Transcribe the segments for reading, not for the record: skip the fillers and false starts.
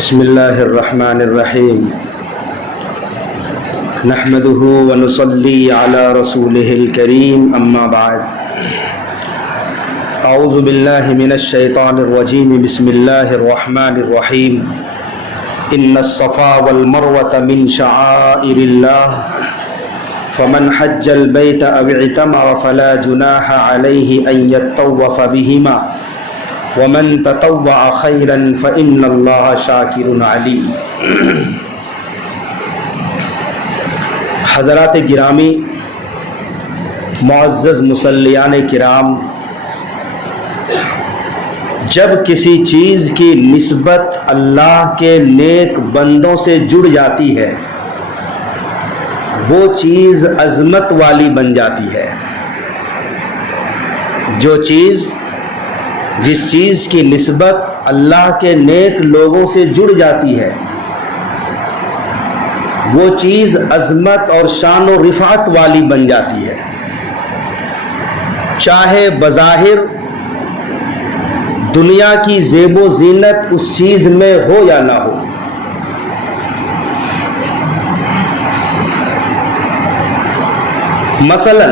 بسم الله الرحمن الرحيم نحمده ونصلي على رسوله الكريم أما بعد أعوذ بالله من الشيطان الرجيم بسم الله الرحمن الرحيم إن الصفا والمروة من شعائر الله فمن حج البيت أو اعتمر فلا جناح عليه أن يطوف بهما ومن تطوع خيرا فإن الله شاكر عليم۔ حضرات گرامی، معزز مصلیان کرام، جب کسی چیز کی نسبت اللہ کے نیک بندوں سے جڑ جاتی ہے وہ چیز عظمت والی بن جاتی ہے۔ جس چیز کی نسبت اللہ کے نیک لوگوں سے جڑ جاتی ہے وہ چیز عظمت اور شان و رفعت والی بن جاتی ہے، چاہے بظاہر دنیا کی زیب و زینت اس چیز میں ہو یا نہ ہو۔ مثلا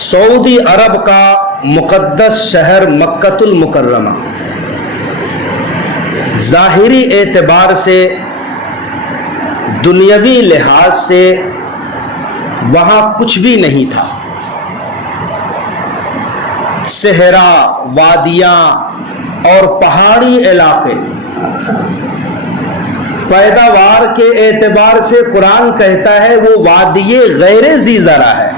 سعودی عرب کا مقدس شہر مکۃ المکرمہ ظاہری اعتبار سے، دنیاوی لحاظ سے وہاں کچھ بھی نہیں تھا۔ صحرا، وادیاں اور پہاڑی علاقے، پیداوار کے اعتبار سے قرآن کہتا ہے وہ وادی غیر ذی زرع ہے،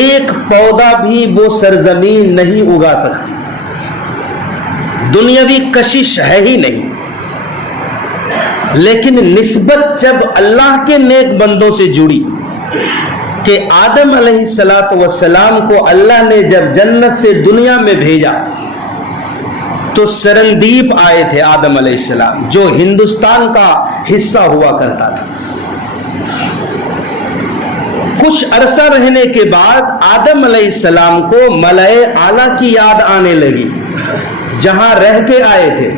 ایک پودا بھی وہ سرزمین نہیں اگا سکتی، دنیاوی کشش ہے ہی نہیں۔ لیکن نسبت جب اللہ کے نیک بندوں سے جڑی کہ آدم علیہ السلام کو اللہ نے جب جنت سے دنیا میں بھیجا تو سرندیپ آئے تھے آدم علیہ السلام، جو ہندوستان کا حصہ ہوا کرتا تھا۔ کچھ عرصہ رہنے کے بعد آدم علیہ السلام کو ملائے اعلیٰ کی یاد آنے لگی، جہاں رہ کے آئے تھے،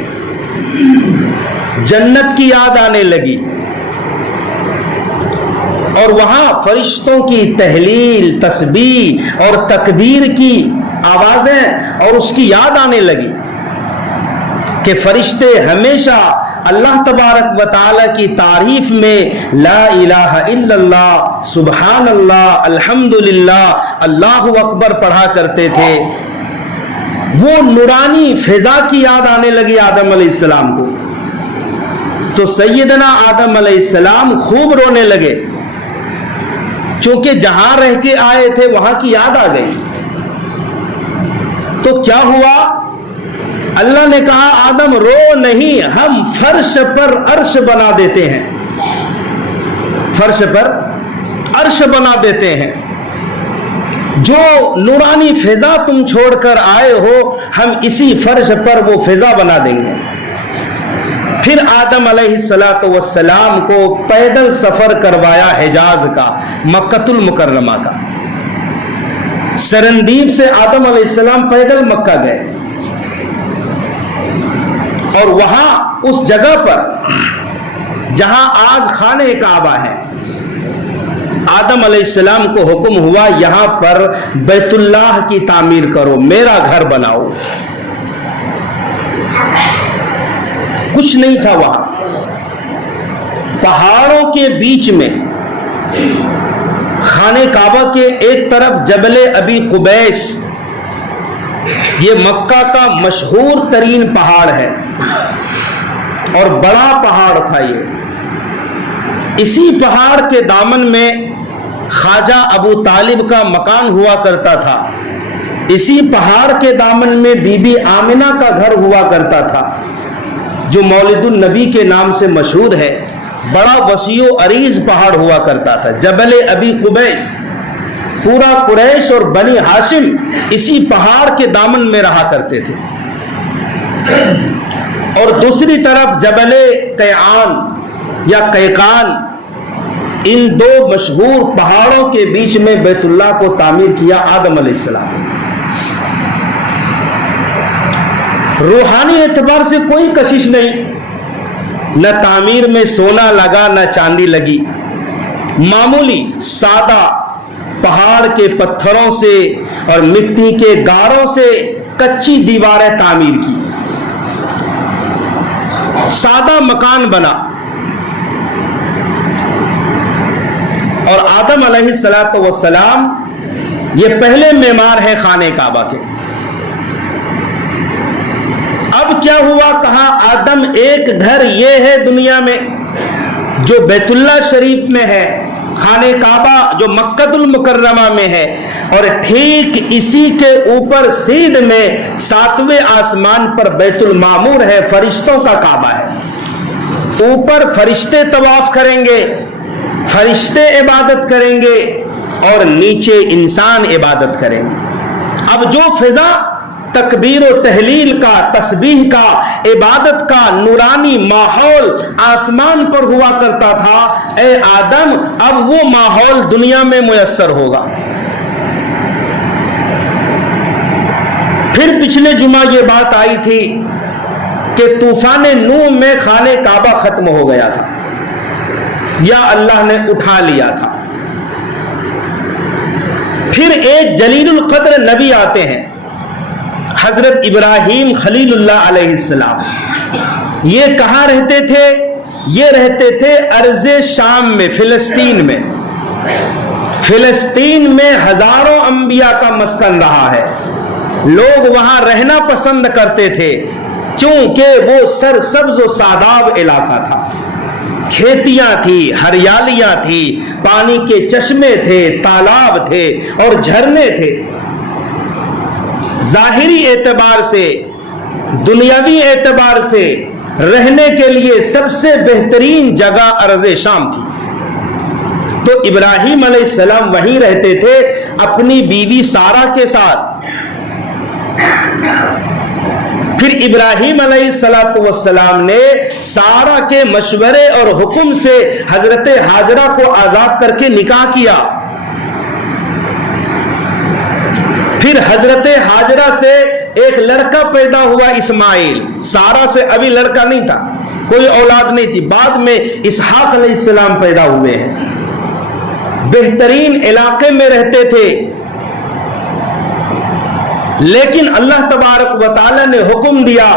جنت کی یاد آنے لگی، اور وہاں فرشتوں کی تہلیل، تسبیح اور تکبیر کی آوازیں اور اس کی یاد آنے لگی کہ فرشتے ہمیشہ اللہ تبارک و تعالی کی تعریف میں لا الہ الا اللہ، سبحان اللہ، الحمدللہ، اللہ اکبر پڑھا کرتے تھے۔ وہ نورانی فضا کی یاد آنے لگی آدم علیہ السلام کو، تو سیدنا آدم علیہ السلام خوب رونے لگے، چونکہ جہاں رہ کے آئے تھے وہاں کی یاد آ گئی۔ تو کیا ہوا؟ اللہ نے کہا آدم رو نہیں، ہم فرش پر عرش بنا دیتے ہیں، فرش پر عرش بنا دیتے ہیں، جو نورانی فضا تم چھوڑ کر آئے ہو ہم اسی فرش پر وہ فضا بنا دیں گے۔ پھر آدم علیہ السلام کو پیدل سفر کروایا حجاز کا، مکۃ المکرمہ کا۔ سرندیپ سے آدم علیہ السلام پیدل مکہ گئے، اور وہاں اس جگہ پر جہاں آج خانہ کعبہ ہے، آدم علیہ السلام کو حکم ہوا یہاں پر بیت اللہ کی تعمیر کرو، میرا گھر بناؤ۔ کچھ نہیں تھا وہاں، پہاڑوں کے بیچ میں خانہ کعبہ کے ایک طرف جبل ابی قبیس، یہ مکہ کا مشہور ترین پہاڑ ہے اور بڑا پہاڑ تھا یہ۔ اسی پہاڑ کے دامن میں خواجہ ابو طالب کا مکان ہوا کرتا تھا، اسی پہاڑ کے دامن میں بی بی آمنہ کا گھر ہوا کرتا تھا، جو مولد النبی کے نام سے مشہور ہے۔ بڑا وسیع و عریض پہاڑ ہوا کرتا تھا جبل ابی قبیس۔ پورا قریش اور بنی ہاشم اسی پہاڑ کے دامن میں رہا کرتے تھے، اور دوسری طرف جبل قیعان یا قیقان، ان دو مشہور پہاڑوں کے بیچ میں بیت اللہ کو تعمیر کیا آدم علیہ السلام۔ روحانی اعتبار سے کوئی کشش نہیں، نہ تعمیر میں سونا لگا نہ چاندی لگی، معمولی سادہ پہاڑ کے پتھروں سے اور مٹی کے گاروں سے کچی دیواریں تعمیر کی، سادہ مکان بنا۔ اور آدم علیہ السلام یہ پہلے معمار ہیں خانہ کعبہ کے۔ اب کیا ہوا؟ کہا آدم ایک گھر یہ ہے دنیا میں جو بیت اللہ شریف میں ہے، خانہ کعبہ جو مکہ المکرمہ میں ہے، اور ٹھیک اسی کے اوپر سیدھ میں 7ویں آسمان پر بیت المعمور ہے، فرشتوں کا کعبہ ہے۔ اوپر فرشتے طواف کریں گے، فرشتے عبادت کریں گے، اور نیچے انسان عبادت کریں گے۔ اب جو فضا تکبیر و تحلیل کا، تسبیح کا، عبادت کا نورانی ماحول آسمان پر ہوا کرتا تھا، اے آدم اب وہ ماحول دنیا میں میسر ہوگا۔ پھر پچھلے جمعہ یہ بات آئی تھی کہ طوفان نوح میں خانہ کعبہ ختم ہو گیا تھا یا اللہ نے اٹھا لیا تھا۔ پھر ایک جلیل القدر نبی آتے ہیں، حضرت ابراہیم خلیل اللہ علیہ السلام۔ یہ کہاں رہتے تھے؟ یہ رہتے تھے ارض شام میں، فلسطین میں۔ فلسطین میں ہزاروں انبیاء کا مسکن رہا ہے، لوگ وہاں رہنا پسند کرتے تھے کیونکہ وہ سرسبز و شاداب علاقہ تھا، کھیتیاں تھی، ہریالیاں تھی، پانی کے چشمے تھے، تالاب تھے اور جھرنے تھے۔ ظاہری اعتبار سے، دنیاوی اعتبار سے رہنے کے لیے سب سے بہترین جگہ ارض شام تھی۔ تو ابراہیم علیہ السلام وہیں رہتے تھے اپنی بیوی سارہ کے ساتھ۔ پھر ابراہیم علیہ السلام نے سارہ کے مشورے اور حکم سے حضرت ہاجرہ کو آزاد کر کے نکاح کیا۔ پھر حضرت ہاجرہ سے ایک لڑکا پیدا ہوا اسماعیل، سارہ سے ابھی لڑکا نہیں تھا، کوئی اولاد نہیں تھی، بعد میں اسحاق علیہ السلام پیدا ہوئے ہیں۔ بہترین علاقے میں رہتے تھے، لیکن اللہ تبارک و تعالی نے حکم دیا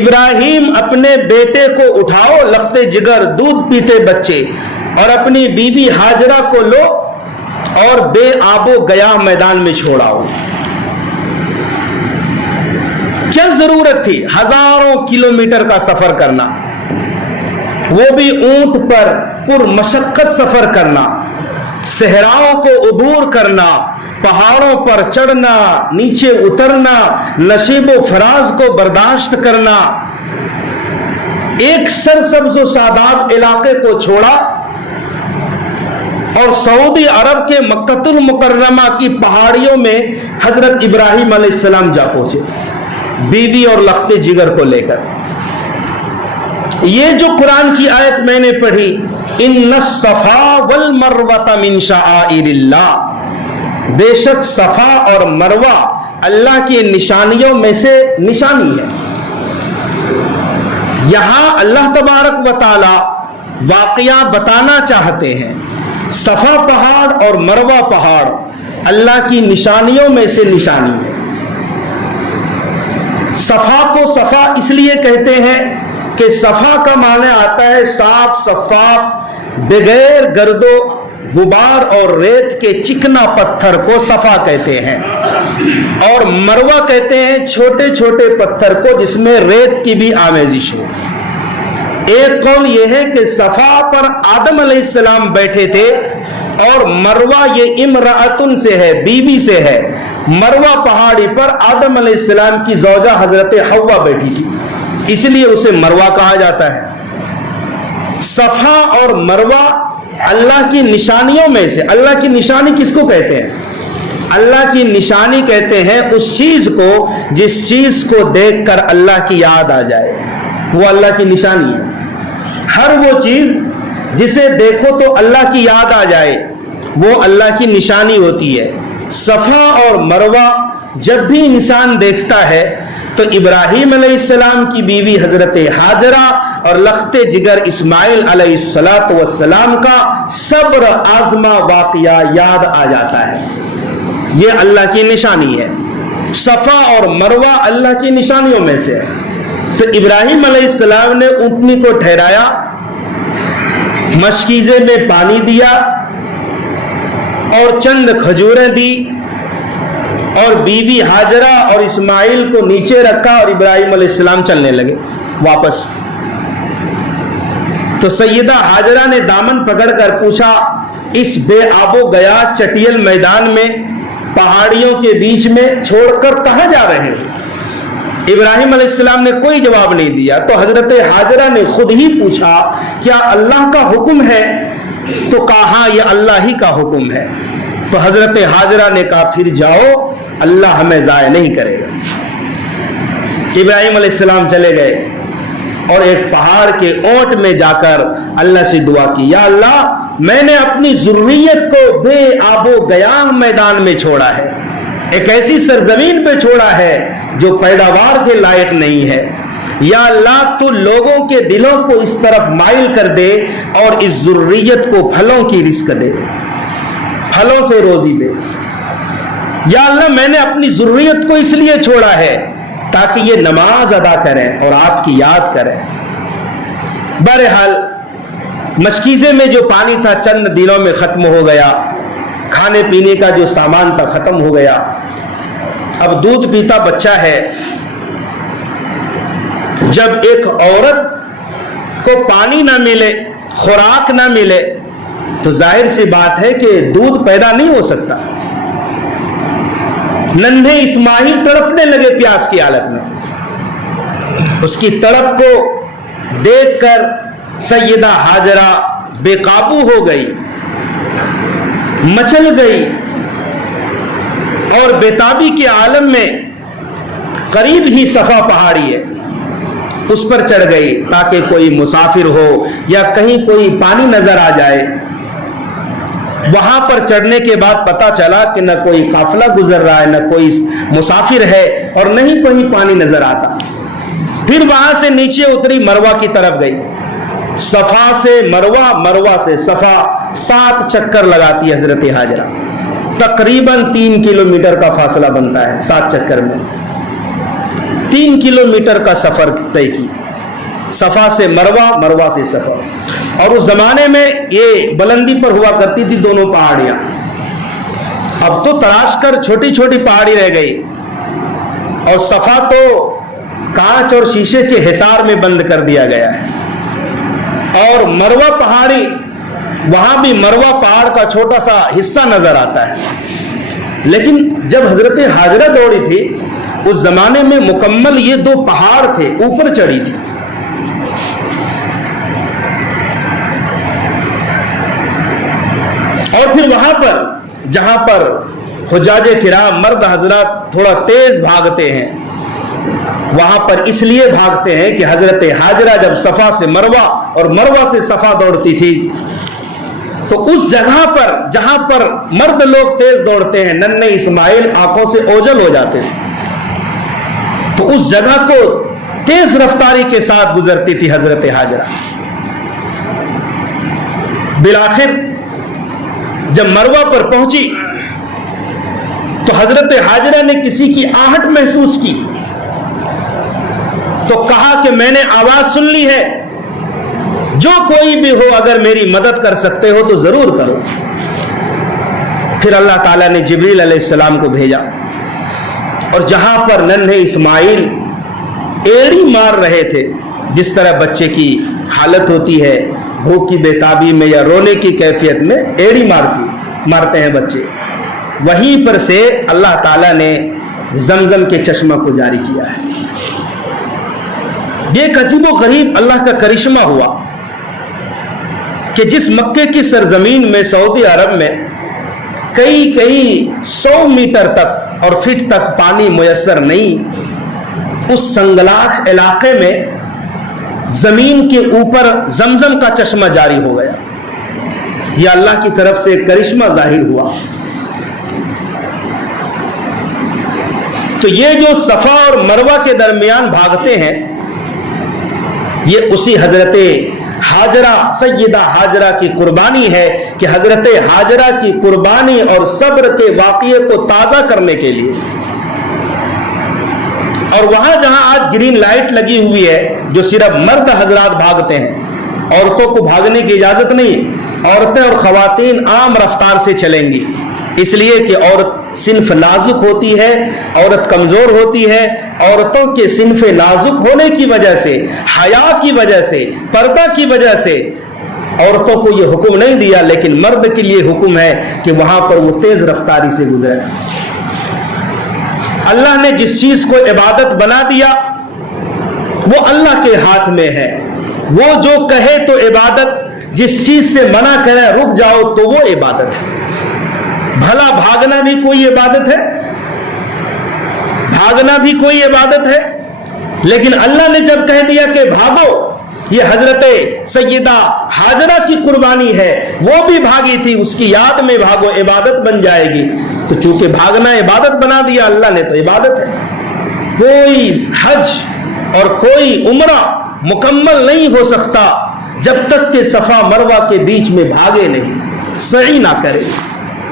ابراہیم اپنے بیٹے کو اٹھاؤ، لخت جگر دودھ پیتے بچے، اور اپنی بیوی ہاجرہ کو لو اور بے آب و گیاہ میدان میں چھوڑاؤ۔ کیا ضرورت تھی ہزاروں کلومیٹر کا سفر کرنا، وہ بھی اونٹ پر پر مشقت سفر کرنا، صحراؤں کو عبور کرنا، پہاڑوں پر چڑھنا، نیچے اترنا، نشیب و فراز کو برداشت کرنا۔ ایک سرسبز و شاداب علاقے کو چھوڑا اور سعودی عرب کے مکہ المکرمہ کی پہاڑیوں میں حضرت ابراہیم علیہ السلام جا پہنچے، بیوی اور لخت جگر کو لے کر۔ یہ جو قرآن کی آیت میں نے پڑھی، ان الصفا والمروہ من شعائر اللہ، بے شک صفا اور مروہ اللہ کی نشانیوں میں سے نشانی ہے۔ یہاں اللہ تبارک و تعالی واقعہ بتانا چاہتے ہیں، صفا پہاڑ اور مروہ پہاڑ اللہ کی نشانیوں میں سے نشانی ہے۔ صفا کو صفا اس لیے کہتے ہیں کہ صفا کا معنی آتا ہے صاف شفاف، بغیر گرد و غبار اور ریت کے چکنا پتھر کو صفا کہتے ہیں، اور مروہ کہتے ہیں چھوٹے چھوٹے پتھر کو جس میں ریت کی بھی آمیزش ہو۔ ایک قول یہ ہے کہ صفا پر آدم علیہ السلام بیٹھے تھے، اور مروہ یہ امرأتن سے ہے، بیوی سے ہے۔ مروہ پہاڑی پر آدم علیہ السلام کی زوجہ حضرت حوا بیٹھی تھی، اس لیے اسے مروہ کہا جاتا ہے۔ صفا اور مروہ اللہ کی نشانیوں میں سے۔ اللہ کی نشانی کس کو کہتے ہیں؟ اللہ کی نشانی کہتے ہیں اس چیز کو جس چیز کو دیکھ کر اللہ کی یاد آ جائے، وہ اللہ کی نشانی ہے۔ ہر وہ چیز جسے دیکھو تو اللہ کی یاد آ جائے، وہ اللہ کی نشانی ہوتی ہے۔ صفا اور مروہ جب بھی انسان دیکھتا ہے تو ابراہیم علیہ السلام کی بیوی حضرت حاجرہ اور لخت جگر اسماعیل علیہ السلام کا صبر آزما واقعہ یاد آ جاتا ہے. یہ اللہ کی نشانی ہے. صفا اور مروہ اللہ کی نشانیوں میں سے ہے. تو ابراہیم علیہ السلام نے اونٹنی کو ٹھہرایا, مشکیزے میں پانی دیا اور چند کھجوریں دی, اور بیوی حاجرہ اور اسماعیل کو نیچے رکھا اور ابراہیم علیہ السلام چلنے لگے واپس. تو سیدہ حاجرہ نے دامن پکڑ کر پوچھا, اس بے آب و گیا چٹیل میدان میں پہاڑیوں کے بیچ میں چھوڑ کر کہاں جا رہے ہیں؟ ابراہیم علیہ السلام نے کوئی جواب نہیں دیا. تو حضرت حاجرہ نے خود ہی پوچھا, کیا اللہ کا حکم ہے؟ تو کہا یہ اللہ ہی کا حکم ہے. تو حضرت حاجرہ نے کہا پھر جاؤ, اللہ ہمیں ضائع نہیں کرے گا. ابراہیم علیہ السلام چلے گئے اور ایک پہاڑ کے اونٹ میں جا کر اللہ سے دعا کی, یا اللہ میں نے اپنی ذریت کو بے آب و گیاہ میدان میں چھوڑا ہے, ایک ایسی سرزمین پہ چھوڑا ہے جو پیداوار کے لائق نہیں ہے. یا اللہ تو لوگوں کے دلوں کو اس طرف مائل کر دے اور اس ذریت کو پھلوں کی رزق دے, پھلوں سے روزی دے. یا اللہ میں نے اپنی ذریت کو اس لیے چھوڑا ہے تاکہ یہ نماز ادا کریں اور آپ کی یاد کریں. بہرحال مشکیزے میں جو پانی تھا چند دنوں میں ختم ہو گیا, کھانے پینے کا جو سامان تھا ختم ہو گیا. اب دودھ پیتا بچہ ہے. جب ایک عورت کو پانی نہ ملے, خوراک نہ ملے, تو ظاہر سی بات ہے کہ دودھ پیدا نہیں ہو سکتا. ننھے اسماعیل تڑپنے لگے پیاس کی حالت میں. اس کی تڑپ کو دیکھ کر سیدہ حاجرہ بے قابو ہو گئی, مچل گئی اور بیتابی کے عالم میں قریب ہی صفا پہاڑی ہے, اس پر چڑھ گئی تاکہ کوئی مسافر ہو یا کہیں کوئی پانی نظر آ جائے. وہاں پر چڑھنے کے بعد پتا چلا کہ نہ کوئی قافلہ گزر رہا ہے, نہ کوئی مسافر ہے اور نہ ہی کوئی پانی نظر آتا. پھر وہاں سے نیچے اتری, مروہ کی طرف گئی. صفا سے مروہ, مروہ سے صفا 7 چکر لگاتی ہے حضرت حاجرہ. تقریباً 3 کلومیٹر کا فاصلہ بنتا ہے 7 چکر میں. 3 کلومیٹر کا سفر طے کی, صفا سے مروہ, مروہ سے صفا. اور اس زمانے میں یہ بلندی پر ہوا کرتی تھی دونوں پہاڑیاں. اب تو تراش کر چھوٹی چھوٹی پہاڑی رہ گئی, اور صفا تو کانچ اور شیشے کے حصار میں بند کر دیا گیا ہے. اور مروہ پہاڑی, وہاں بھی مروہ پہاڑ کا چھوٹا سا حصہ نظر آتا ہے. لیکن جب حضرت حاجرہ دوڑی تھی اس زمانے میں مکمل یہ 2 پہاڑ تھے, اوپر چڑھی تھی. اور پھر وہاں پر جہاں پر حجاج کرام مرد حضرات تھوڑا تیز بھاگتے ہیں, وہاں پر اس لیے بھاگتے ہیں کہ حضرت حاجرہ جب صفا سے مروہ اور مروہ سے صفا دوڑتی تھی تو اس جگہ پر جہاں پر مرد لوگ تیز دوڑتے ہیں, ننھے اسماعیل آنکھوں سے اوجھل ہو جاتے تھے. تو اس جگہ کو تیز رفتاری کے ساتھ گزرتی تھی حضرت حاجرہ. بالآخر جب مروہ پر پہنچی تو حضرت حاجرہ نے کسی کی آہٹ محسوس کی, تو کہا کہ میں نے آواز سن لی ہے, جو کوئی بھی ہو اگر میری مدد کر سکتے ہو تو ضرور کرو. پھر اللہ تعالیٰ نے جبریل علیہ السلام کو بھیجا, اور جہاں پر ننھے اسماعیل ایڑی مار رہے تھے, جس طرح بچے کی حالت ہوتی ہے بھوک کی بیتابی میں یا رونے کی کیفیت میں, ایڑی مارتے ہیں بچے, وہیں پر سے اللہ تعالیٰ نے زمزم کے چشمہ کو جاری کیا ہے. یہ ایک عجیب و غریب اللہ کا کرشمہ ہوا کہ جس مکے کی سرزمین میں, سعودی عرب میں کئی 100 میٹر تک اور فٹ تک پانی میسر نہیں, اس سنگلاخ علاقے میں زمین کے اوپر زمزم کا چشمہ جاری ہو گیا. یہ اللہ کی طرف سے کرشمہ ظاہر ہوا. تو یہ جو صفا اور مروہ کے درمیان بھاگتے ہیں یہ اسی حضرت ہاجرہ سیدہ ہاجرہ کی قربانی ہے کہ حضرت ہاجرہ کی قربانی اور صبر کے واقعے کو تازہ کرنے کے لیے. اور وہاں جہاں آج گرین لائٹ لگی ہوئی ہے جو صرف مرد حضرات بھاگتے ہیں, عورتوں کو بھاگنے کی اجازت نہیں. عورتیں اور خواتین عام رفتار سے چلیں گی, اس لیے کہ عورت صنف نازک ہوتی ہے, عورت کمزور ہوتی ہے. عورتوں کے صنف نازک ہونے کی وجہ سے, حیا کی وجہ سے, پردہ کی وجہ سے عورتوں کو یہ حکم نہیں دیا, لیکن مرد کے لیے حکم ہے کہ وہاں پر وہ تیز رفتاری سے گزرے. اللہ نے جس چیز کو عبادت بنا دیا وہ اللہ کے ہاتھ میں ہے. وہ جو کہے تو عبادت, جس چیز سے منع کرے رک جاؤ تو وہ عبادت ہے. بھلا بھاگنا بھی کوئی عبادت ہے, بھاگنا بھی کوئی عبادت ہے. لیکن اللہ نے جب کہہ دیا کہ بھاگو, یہ حضرت سیدہ ہاجرہ کی قربانی ہے, وہ بھی بھاگی تھی, اس کی یاد میں بھاگو, عبادت بن جائے گی. تو چونکہ بھاگنا عبادت بنا دیا اللہ نے تو عبادت ہے. کوئی حج اور کوئی عمرہ مکمل نہیں ہو سکتا جب تک کہ صفا مروہ کے بیچ میں بھاگے نہیں, سعی نہ کرے.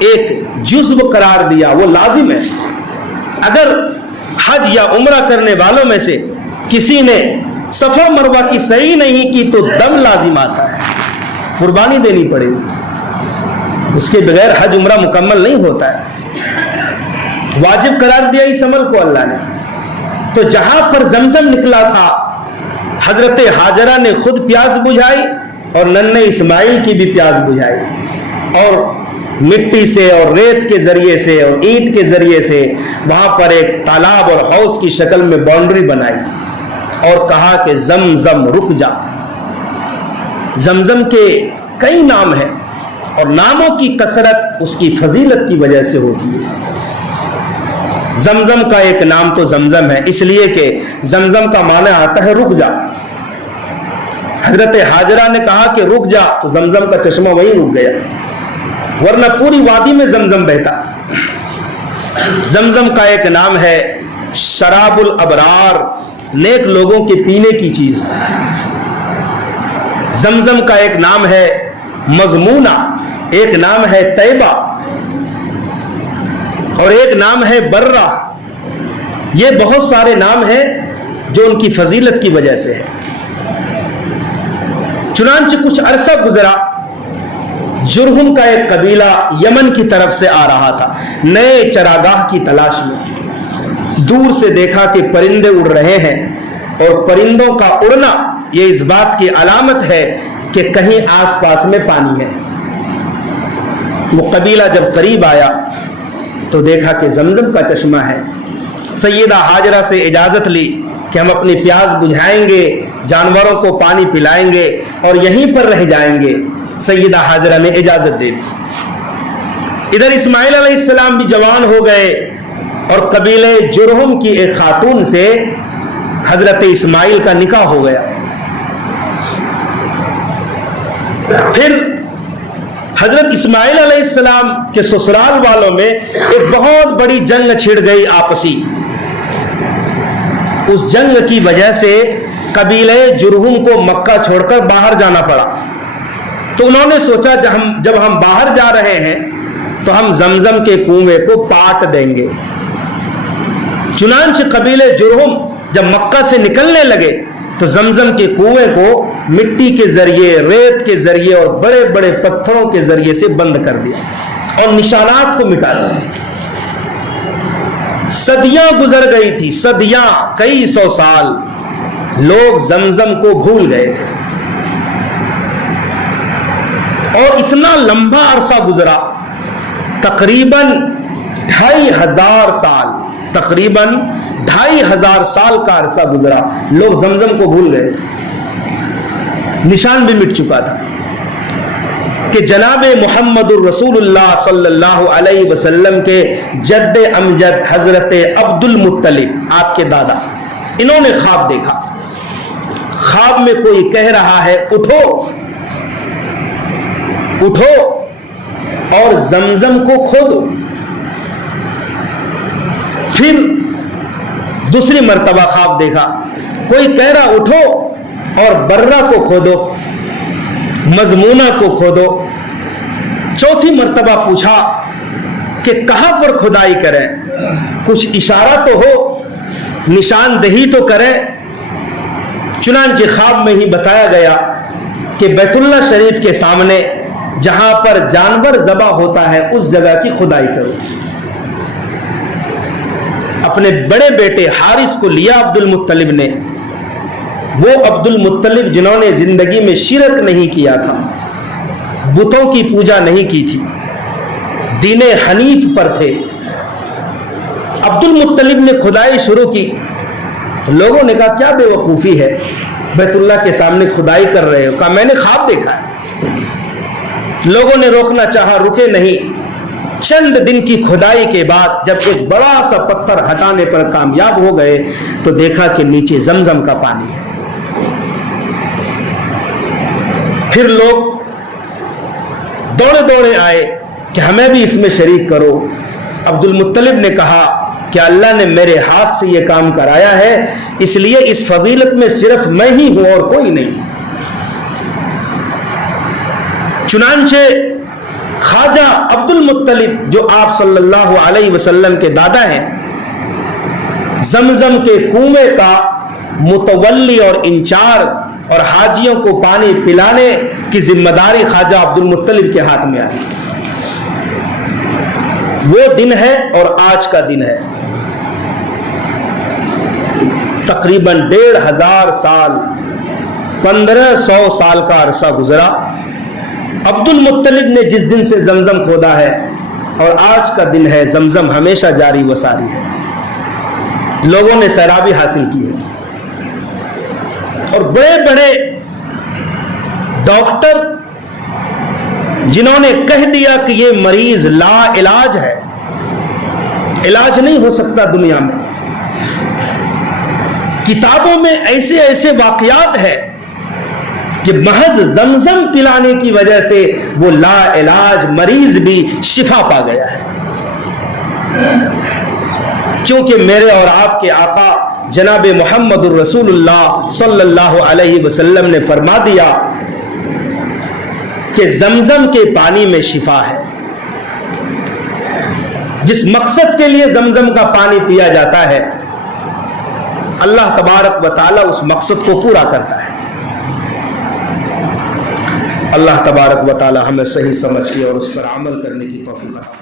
ایک جزو قرار دیا, وہ لازم ہے. اگر حج یا عمرہ کرنے والوں میں سے کسی نے صفا مروہ کی سعی نہیں کی تو دم لازم آتا ہے, قربانی دینی پڑے گی. اس کے بغیر حج عمرہ مکمل نہیں ہوتا ہے. واجب قرار دیا اس عمل کو اللہ نے. تو جہاں پر زمزم نکلا تھا حضرت ہاجرہ نے خود پیاس بجھائی اور ننھے اسماعیل کی بھی پیاس بجھائی, اور مٹی سے اور ریت کے ذریعے سے اور اینٹ کے ذریعے سے وہاں پر ایک تالاب اور حوض کی شکل میں باؤنڈری بنائی اور کہا کہ زمزم رک جا. زمزم کے کئی نام ہیں اور ناموں کی کثرت اس کی فضیلت کی وجہ سے ہوتی ہے. زمزم کا ایک نام تو زمزم ہے, اس لیے کہ زمزم کا معنی آتا ہے رک جا. حضرت ہاجرہ نے کہا کہ رک جا تو زمزم کا چشمہ وہیں رک گیا, ورنہ پوری وادی میں زمزم بہتا. زمزم کا ایک نام ہے شراب الابرار, نیک لوگوں کے پینے کی چیز. زمزم کا ایک نام ہے مضمونہ, ایک نام ہے طیبہ, اور ایک نام ہے برہ. یہ بہت سارے نام ہیں جو ان کی فضیلت کی وجہ سے ہے. چنانچہ کچھ عرصہ گزرا, جرہم کا ایک قبیلہ یمن کی طرف سے آ رہا تھا نئے چراگاہ کی تلاش میں. دور سے دیکھا کہ پرندے اڑ رہے ہیں, اور پرندوں کا اڑنا یہ اس بات کی علامت ہے کہ کہیں آس پاس میں پانی ہے. وہ قبیلہ جب قریب آیا تو دیکھا کہ زمزم کا چشمہ ہے. سیدہ ہاجرہ سے اجازت لی کہ ہم اپنی پیاس بجھائیں گے, جانوروں کو پانی پلائیں گے اور یہیں پر رہ جائیں گے. سیدہ ہاجرہ نے اجازت دے دی. ادھر اسماعیل علیہ السلام بھی جوان ہو گئے اور قبیلے جرہم کی ایک خاتون سے حضرت اسماعیل کا نکاح ہو گیا. پھر حضرت اسماعیل علیہ السلام کے سسرال والوں میں ایک بہت بڑی جنگ چھڑ گئی آپسی. اس جنگ کی وجہ سے قبیلے جرہم کو مکہ چھوڑ کر باہر جانا پڑا. تو انہوں نے سوچا جب ہم باہر جا رہے ہیں تو ہم زمزم کے کنویں کو پاٹ دیں گے. چنانچہ قبیلے جرہم جب مکہ سے نکلنے لگے تو زمزم کے کنویں کو مٹی کے ذریعے, ریت کے ذریعے اور بڑے بڑے پتھروں کے ذریعے سے بند کر دیا اور نشانات کو مٹا دیا. صدیاں گزر گئی تھی, صدیاں, کئی سو سال. لوگ زمزم کو بھول گئے تھے اور اتنا لمبا عرصہ گزرا, تقریباً 2500 سال, تقریباً 2500 سال کا عرصہ گزرا. لوگ زمزم کو بھول گئے, نشان بھی مٹ چکا تھا کہ جناب محمد الرسول اللہ صلی اللہ علیہ وسلم کے جد امجد حضرت عبد المطلب, آپ کے دادا, انہوں نے خواب دیکھا. خواب میں کوئی کہہ رہا ہے اٹھو اٹھو اور زمزم کو کھودو. پھر دوسری مرتبہ خواب دیکھا، کوئی کہہ رہا اٹھو اور برہ کو کھودو، مضمونہ کو کھودو۔ چوتھی مرتبہ پوچھا کہ کہاں پر کھدائی کریں، کچھ اشارہ تو ہو، نشاندہی تو کریں۔ چنانچہ خواب میں ہی بتایا گیا کہ بیت اللہ شریف کے سامنے جہاں پر جانور ذبح ہوتا ہے اس جگہ کی کھدائی کرو۔ اپنے بڑے بیٹے حارث کو لیا عبد المطلب نے، وہ عبد المطلب جنہوں نے زندگی میں شرک نہیں کیا تھا، بتوں کی پوجا نہیں کی تھی، دین حنیف پر تھے۔ عبد المطلب نے کھدائی شروع کی۔ لوگوں نے کہا کیا بے وقوفی ہے، بیت اللہ کے سامنے کھدائی کر رہے ہو؟ کہا میں نے خواب دیکھا ہے۔ لوگوں نے روکنا چاہا، رکے نہیں۔ چند دن کی کھدائی کے بعد جب ایک بڑا سا پتھر ہٹانے پر کامیاب ہو گئے تو دیکھا کہ نیچے زمزم کا پانی ہے۔ پھر لوگ دوڑے دوڑے آئے کہ ہمیں بھی اس میں شریک کرو۔ عبد المطلب نے کہا کہ اللہ نے میرے ہاتھ سے یہ کام کرایا ہے، اس لیے اس فضیلت میں صرف میں ہی ہوں اور کوئی نہیں۔ چنانچہ خواجہ عبد المطلب جو آپ صلی اللہ علیہ وسلم کے دادا ہیں، زمزم کے کنویں کا متولی اور انچارج اور حاجیوں کو پانی پلانے کی ذمہ داری خواجہ عبد المطلب کے ہاتھ میں آئی۔ وہ دن ہے اور آج کا دن ہے، تقریباً 1500 سال، 1500 سال کا عرصہ گزرا۔ عبد المطلب نے جس دن سے زمزم کھودا ہے اور آج کا دن ہے، زمزم ہمیشہ جاری و ساری ہے، لوگوں نے سیرابی حاصل کی ہے۔ اور بڑے بڑے ڈاکٹر جنہوں نے کہہ دیا کہ یہ مریض لا علاج ہے، علاج نہیں ہو سکتا دنیا میں، کتابوں میں ایسے ایسے واقعات ہیں کہ محض زمزم پلانے کی وجہ سے وہ لا علاج مریض بھی شفا پا گیا ہے۔ کیونکہ میرے اور آپ کے آقا جناب محمد الرسول اللہ صلی اللہ علیہ وسلم نے فرما دیا کہ زمزم کے پانی میں شفا ہے۔ جس مقصد کے لیے زمزم کا پانی پیا جاتا ہے، اللہ تبارک و تعالی اس مقصد کو پورا کرتا ہے۔ اللہ تبارک و تعالی ہمیں صحیح سمجھ کی اور اس پر عمل کرنے کی توفیق عطا فرمائے۔